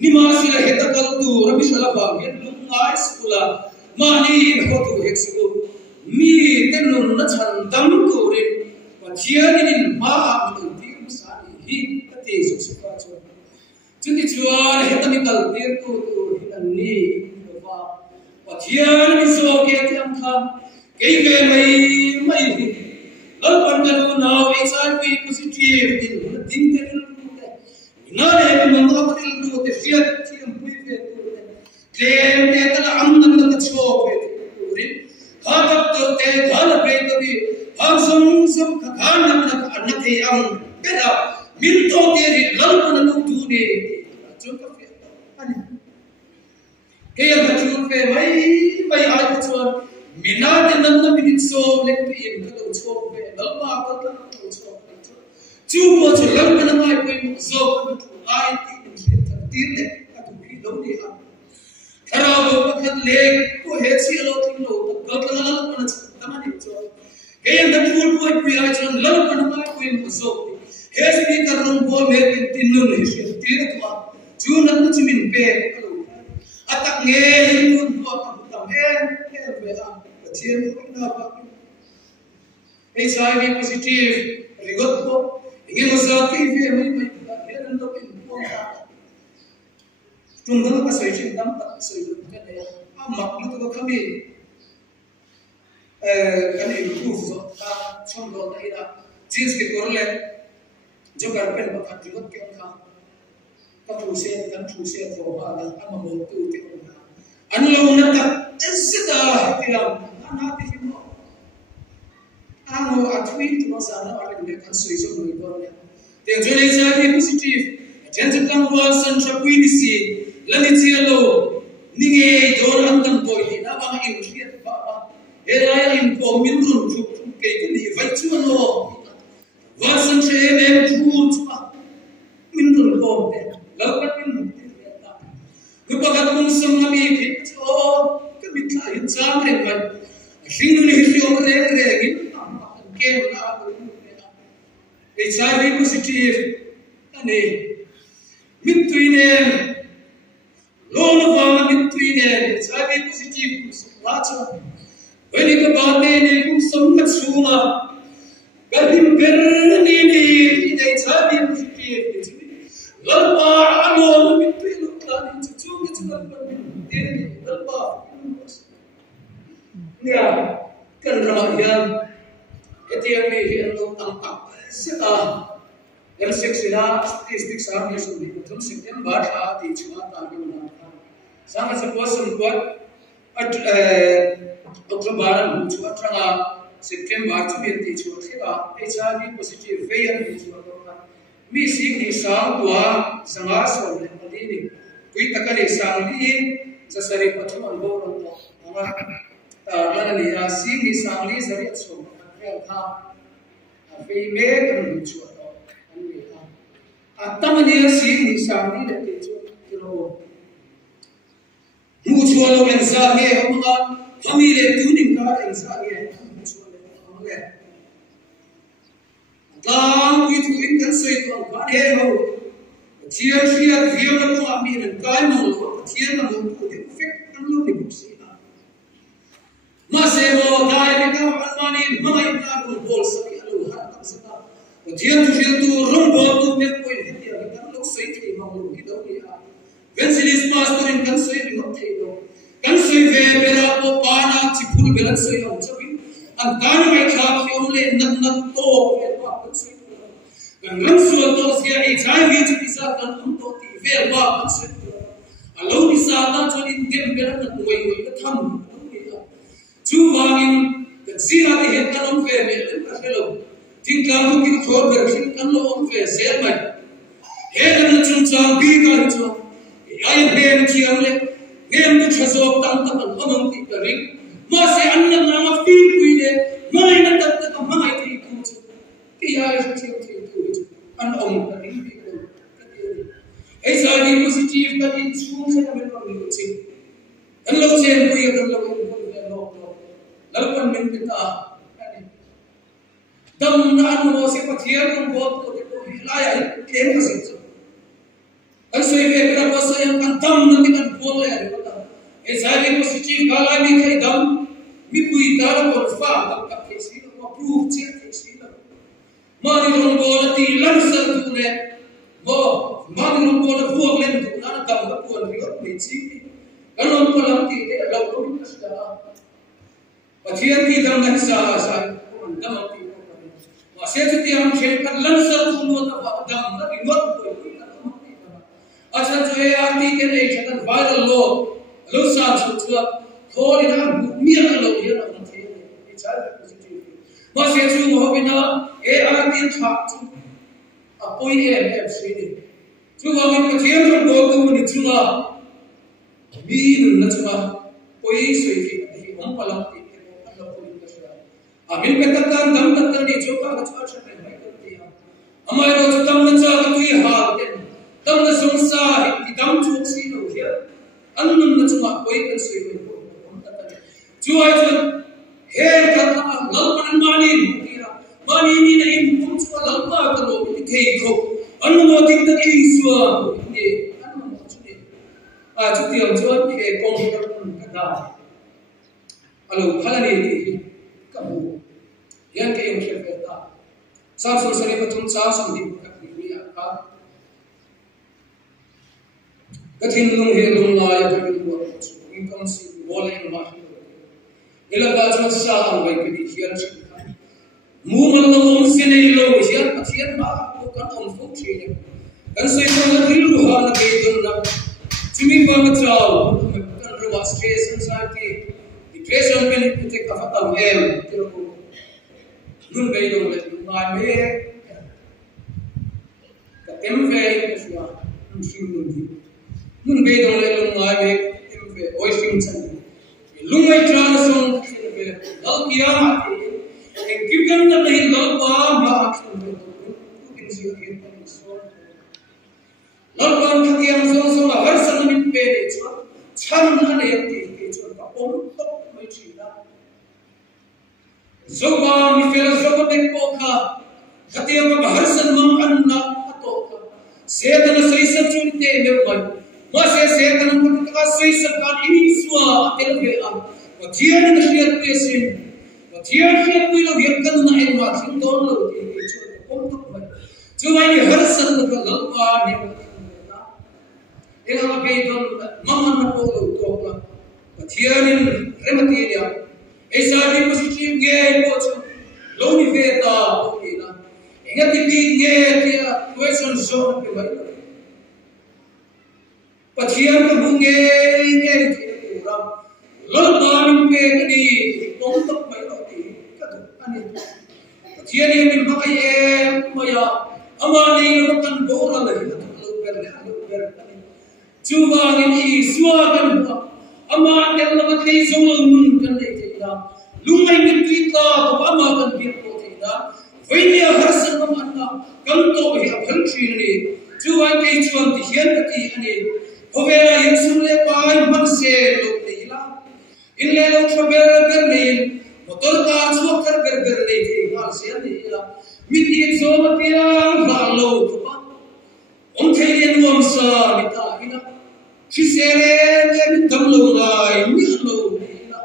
nimasi la hetakal tu rabi salaba yedlum ngai skula mani hotu heksu mi tenun na chan dam ko re pathianin ma amu ti musani hi ate Josefa cho chuni chuan hetamical tir tu hinani wa pathian mi so ke tiam kham ke mai Alpan kanu now HIV positive din te na le mo ma ko til tu te fiat ti am pui te claim te ta am nan ta cho pe ri ha tap to te dhal pe chúng các việc anh cái anh ta chụp về mấy ai cũng cho mình nói đến năm năm mình số lên cái gì cái đầu số về đó mà có cái đầu số chú có chỉ làm cái này quên số cái chủ ai thì mình sẽ tiến lên các thủ khí đấu đi à cái nào mà cái lệ của hệ sĩ lo thì nó có cái nào mà nó mà đi cho cái anh ta chụp với quý ai cho làm cái này quên số hết đi cái rong bò mẹ cái tin luôn này sẽ tiến được chú năm chú mình về atak nghe luôn có tầm em về à chiến không nào HIV positive rigot ko ingin masuk ke về mấy cái nó đâu bị buông ra chúng ta có sử dụng tâm tập sử dụng cái này mặc nó có không bị cái này cũng rồi ta trong đó này là jeans cái cổ lên जो घर पे बहुत जरूरत के उनका कंट्रू से तो वाला हम बहुत उते उनका अनलोन का इज्जत है ना दिखो आनो अथवी तो सारा वाले ने कंसोइजो में बोले ते जो ले जाए पॉजिटिव अटेंशन कम वासन छपुई दिसी लनी चिलो निगे दोन अंतम तो ही ना बा इन क्रिएट बाबा ए राय इन को मिंदुन चुप के नि वचु नो वासन से में झूठ मिंदुन को दे लवकर मिंदुन Lupakat kung sumami kit o kabitla yun sa amin man shinuli yung re-regin ang kem na HIV positive ani mittuinen lono ba mittuinen HIV positive lacha wani ka bate ne kung summat suma gadim berni ni HIV positive lalpa ano mittuinen ya kan ramadan etiang ni hian tampak seta yang seksina statistik sang ni sudi thum September tha ti chuma ta ki na sang sa person what October mu chuma thanga September chu bi ti chu khila HIV positive vein ni chu mi sing ni sang tua sanga so le ni kui takani sang li sa sari pathum an bo ron to ama mana ni a sing ni sang li sari so ka tha a fe me kan chu to an ni a tamani a sing ni sang li le ti chu kilo mu chu lo men sa me ama hami le tu ning ka en sa ye mu chu le ama le tang wi tu in kan soi to ka he ho Tiar siya view na ko amin ang kaya mo tiar na mo ko effect ang lo ni buksi na masemo dai ni ka anmani mga ina ko bol sa ano hat sa ta tiar tu rum bo tu me ko ni tiar ka lo sai ki ma mo ki do ni a vensilis master in kan sai ni thei do kan sai ve bera ko pana chipul belan sai ang chabi ang kan mai kha ki onle nat to ke pa kan sai kan ran so to sia HIV chu isa kan to ti ve ba kan sai alo ni sa ta chu in dem bera na noi noi ka tham chu wangin kan sira ti het kan on ve me ka hello tin ka mu ki thor ber tin kan lo on ve ser mai he na chun chang bi ka chu ai ben chi am le ngem tu chazo tam tam an amam ti ka ring ma se an na ma fi kui le mai na tat ta mai ti ku chu ki ya chi chi an om ka ring bi ko HIV positive ka in school sa men pa mi chi an lo chen ku ya kan lo lalpan min kita dam na ano si pathiar ng bot ko laya kem ka sa ay so ibe ra pa sa yang dam na min an bol ya HIV positive kala mi kai dam mi kui dara ko fa dam ka kesi no proof che kesi no ma ni ron bol ti lan sa tu ne mo ma ni ron bol hu len tu na dam ka ko ri ot mi chi kanon ko lam ti e lo ko mi ka Pathiar ki dam na sa ko dam ti ko wa se ti am che kan lan sa tu no ta dam na ri not ko ni na dam ti ka acha jo e arti ke ne chakan viral lo sa chu chu thori na mi na lo ye na ti ni cha positive ma se chu mo bina e arti tha chu apoi e fc ni chú vào cái thiên trong bộ tu ni chú là mi nó chú là quay suy thì ông phải làm thì ông phải làm cái gì à mình cái tất cả đam tất cả đi chú cả chú sẽ phải cái gì à amai rồi chú đam nó cho cái gì hả đam nó sống xa thì đam chú xin đâu chứ anh nó chú là quay cái suy mình chú ai chú hết cả lâu anh mani ni na in cũng chú lâu cả cái lối cái thầy khổ anh nó tin được ý xưa thì anh nó chú đi à chú tiền chú anh cái công việc cái nào alo khala ni thì cái bộ hiện cái ông chef ta sao số sari mà thùng sao xong thì các vị à cái thiên lung hệ lung lại cái bộ in công sự vô lên mà cái là cái chú sa ông vậy cái gì hiện sự mua mà nó ông xin này lâu hiện mà hiện mà có cái ông phúc gì nhỉ cái xây dựng cái lu ha là cái gì đó chúng mình vào cái trào cái rồi stress anxiety depression bên cái cái phát tâm em cái đó luôn bây giờ là ngoài mấy cái em về cái gì đó luôn bây giờ là ngoài mấy em về oi phim chân luôn mấy trà xong cái về đó kia cái kim cang nó thấy đó quá mà cái gì cái nó còn cái em xong là hết sân mình về cho chăm nó để cái cho nó ôm tóc mới chỉ ra số ba mình phải là số một cái cô ha cái tiền mà hết sân mong ăn na to xe nó xây sân chung thế mấy mà xe nó cái xây sân cái ý xua cái cái ăn và thiên nó sẽ cái xin và thiên sẽ cái là việc cần là em mà xin đón rồi thì cho nó ôm tóc mới chứ ai hết sân nó cái lỡ qua này cái là cái đó mong nó có được tốt là và thiên nên remedy dia ऐसा भी positive nghe có chứ lâu đi về ta có gì là nghe thì nghe thì question zone cái vậy và thiên cái bu nghe thì ra lâu ta mình cái đi tốt tốt mấy đó thì cái đó anh thiên này mình bắt em mà ya ama này nó cần bố raเลยchú vào những ý xua cần ama cái là cái dòng luôn cần để thế đó lúc này mình đi ta có ama cần biết có thế đó vậy nên hết sức mà anh ta cần tôi hiểu hơn chuyện này chú anh cái chuyện thì hiện cái anh ấy có vẻ là hiện xuống lên bài mất xe lúc này là in lên lúc cho bé cái này một tối ta chúa cái này thì hoàn sẽ này là mình đi số mà tiền là lâu của bạn ông thấy liên quan sao người ta cái đó khi xe lên em tâm lâu lại nhớ lâu này là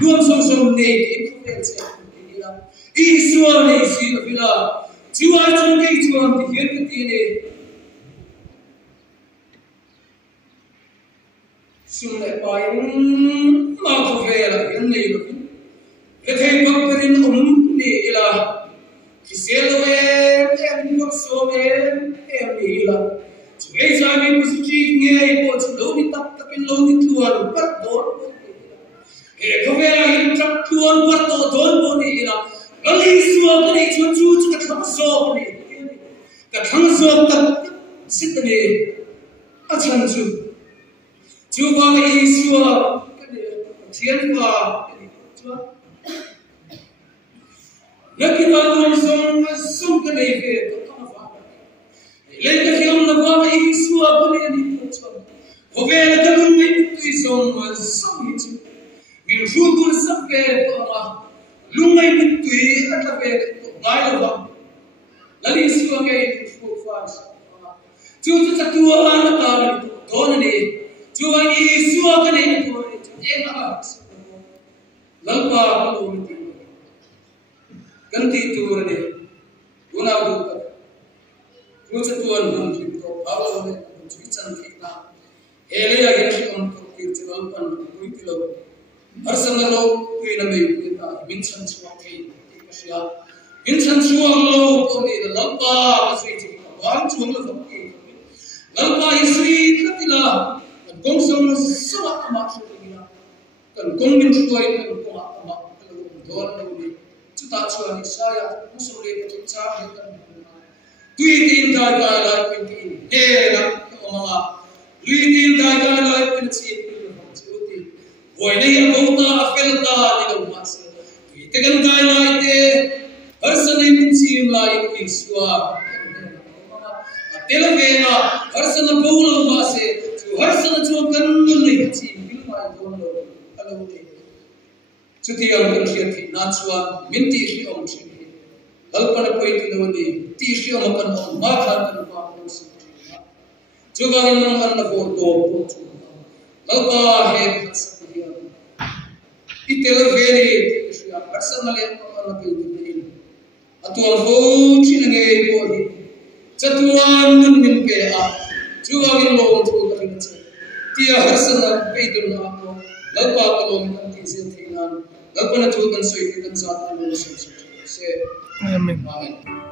luôn sống này thì không phải sẽ này là ý xua này xí là chúa ai trong cái chúa thì hiện cái tiền này xung lại bài mà có vẻ là hiện này là cái thầy bác cái này là khi xe lâu em có số em đi là bây giờ mình cũng chỉ nghe có chút lâu đi tập cái lâu đi tuần bắt đầu cái không phải là hiện trong tuần bắt đầu tuần bốn đi là nó đi xuống cái này chú cho cái thằng số này cái thằng số tập xích này ở chân chú vào cái ý xuống cái này thiên vào cái này chú लेकिन हम सुन के नहीं गए तो कहाँ फायदा लेकिन हम लोग वहाँ यीशु अपने नहीं पहुँचा वो वे तब में तो यीशु सब ही चीज़ मिल रूबुर सब वे तो हम लुंगे में तो ये अटक वे तो गाय लोग लड़ी यीशु के यीशु फास जो चतुर आना तारे तो दोन ने जो यीशु अपने तो ये ना लल्पा को ganti tuan ni, guna buka, macam tuan pun kita, kalau ni cuican kita, hele lagi ni orang kita lakukan bukti lalu, bersama lalu kita kita bincan suami, kita bincan suami lalu pun ni lampa istri kita, orang suami lalu lampa istri kita lah, kong sama sama maksud kita, kan kong bin suai kan kong apa kalau tuan lalu ta chuan Isaiah musul le ko cha he kan Tuitin dai kai lai pintin he la mama luitin dai kai lai pin chi chuti voi nei bauta afelta ni lo mas tuitegan dai lai te harsanai pin chi lai iswa televena harsana baulo ma se chu harsana chu kan nei chi bilmai don lo alo ni chuti ang kan thi na chuwa minti hi om chi Alpana poiti lawani tisho makan makha kan pa posi juga inang kan na foto alpa he sakiya iteleveni tisho personally kan na pili atu ho chinange ko hi chatuan nun min pe a juga in lo tu ka hin che tia harsana peidun na ko alpa ko lo min ti se thinan alpana tu kan soi kan sa ta lo se Amen. Amen.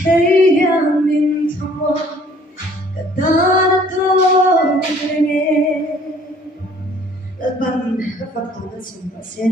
Hey yang min thwa kadana to nge ban ka fa ta na sum pa se